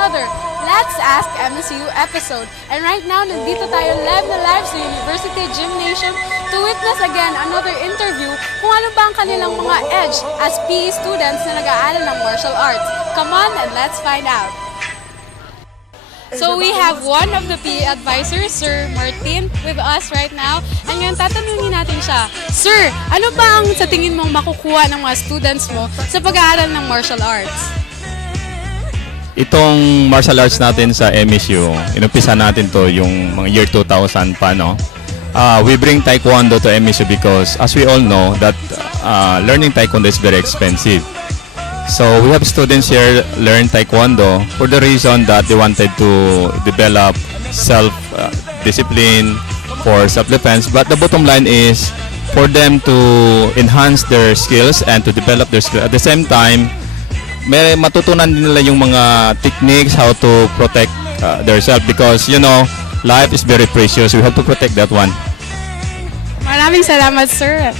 another Let's Ask MSU episode. And right now, nandito tayo live na live sa University Gymnasium to witness again another interview kung ano ba ang kanilang mga edge as PE students na nag-aaral ng martial arts. Come on and let's find out. So we have one of the PE advisors, Sir Martin, with us right now. And ngayon tatanungin natin siya, Sir, ano ba ang sa tingin mong makukuha ng mga students mo sa pag-aaral ng martial arts? Itong martial arts natin sa MSU, inumpisa natin to yung mga year 2000 pa, no? We bring Taekwondo to MSU because as we all know that learning Taekwondo is very expensive. So we have students here learn Taekwondo for the reason that they wanted to develop self-discipline for self-defense. But the bottom line is for them to enhance their skills and to develop their skills. At the same time, may matutunan din nila yung mga techniques how to protect themselves because, you know, life is very precious. We have to protect that one. Maraming salamat, sir.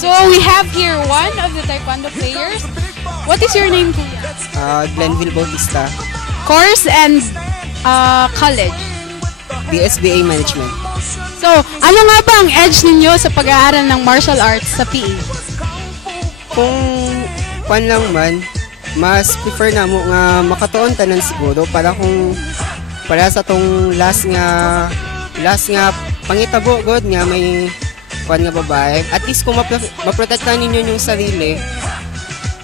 So we have here one of the Taekwondo players. What is your name, Kuya? Glenville Bautista, Course and college. BSBA Management. So, ano nga ba ang edge ninyo sa pag-aaral ng martial arts sa PE? Kung pan lang man, mas prefer na mo nga makatuon tanan siguro para sa tong last nga pangitabo god nga may pan nga babae. At least kung maprotektahan ninyo yung sarili,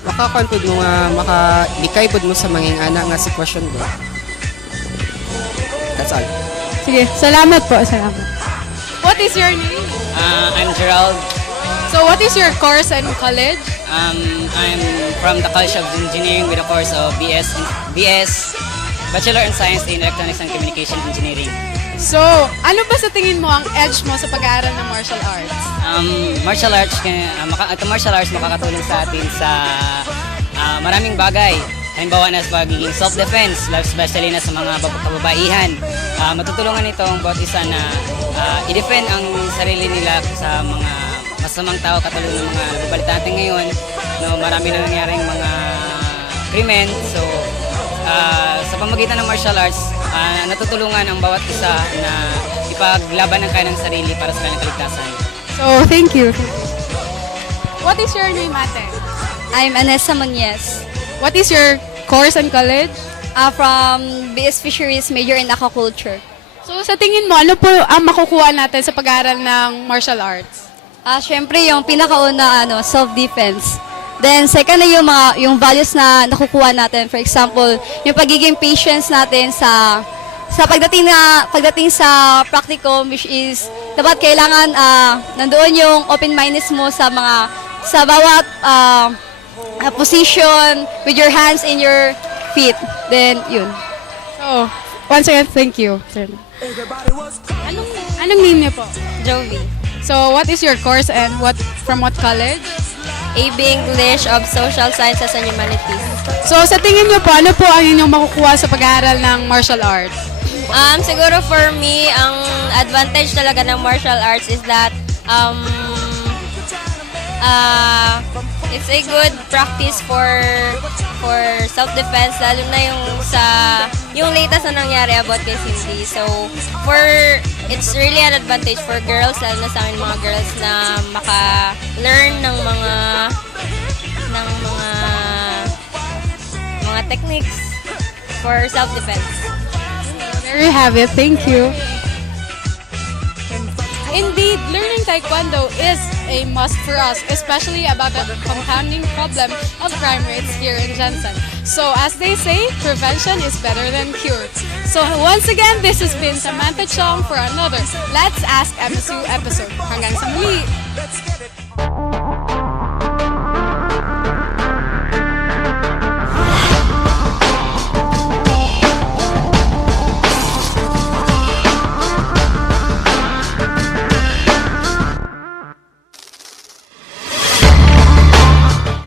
makakonpod mo nga makalikay pod mo sa mga anak nga sitwasyon do. That's all. Sige, salamat po, salamat. What is your name? I'm Gerald. So, what is your course and college? I'm from the College of Engineering with a course of BS, Bachelor in Science in Electronics and Communication Engineering. So, ano ba sa tingin mo ang edge mo sa pag-aaral ng martial arts? Martial arts makakatulong sa atin sa maraming bagay. Halimbawa na sa pagiging self-defense, especially na sa mga kababaihan. Matutulungan ito ang bawat isa na i-defend ang sarili nila sa mga masamang tao katulad ng mga babalita natin ngayon. No, marami na nangyaring mga krimen. So, sa pamagitan ng martial arts, natutulungan ang bawat isa na ipaglaban ang kanilang sarili para sa kanilang kaligtasan. So, thank you. What is your name, ate? I'm Anessa Manyes. What is your course and college? From BS Fisheries, major in aquaculture. So, sa tingin mo, ano po ang makukuha natin sa pag-aaral ng martial arts? Syempre, yung pinakauna, self-defense. Then, second na yung values na nakukuha natin. For example, yung pagiging patience natin sa pagdating sa practicum, which is, dapat kailangan nandoon yung open-mindedness mo sa bawat position with your hands in your feet. Then, yun. So, once again, thank you. Anong name niyo po? Jovi. So, what is your course and from what college? AB English of Social Sciences and Humanities. So, sa tingin niyo po, ano po ang inyong makukuha sa pag-aaral ng martial arts? Siguro for me, ang advantage talaga ng martial arts is that it's a good practice for self-defense, lalo na yung latest na nangyari about kay Cindy. So, it's really an advantage for girls, lalo na sa amin mga girls na maka-learn ng mga techniques for self-defense. There you have it. Thank you. Indeed, learning Taekwondo is a must for us, especially about the compounding problem of crime rates here in Jensen. So, as they say, prevention is better than cure. So, once again, this has been Samantha Chong for another Let's Ask MSU episode. Hanggang sa muli!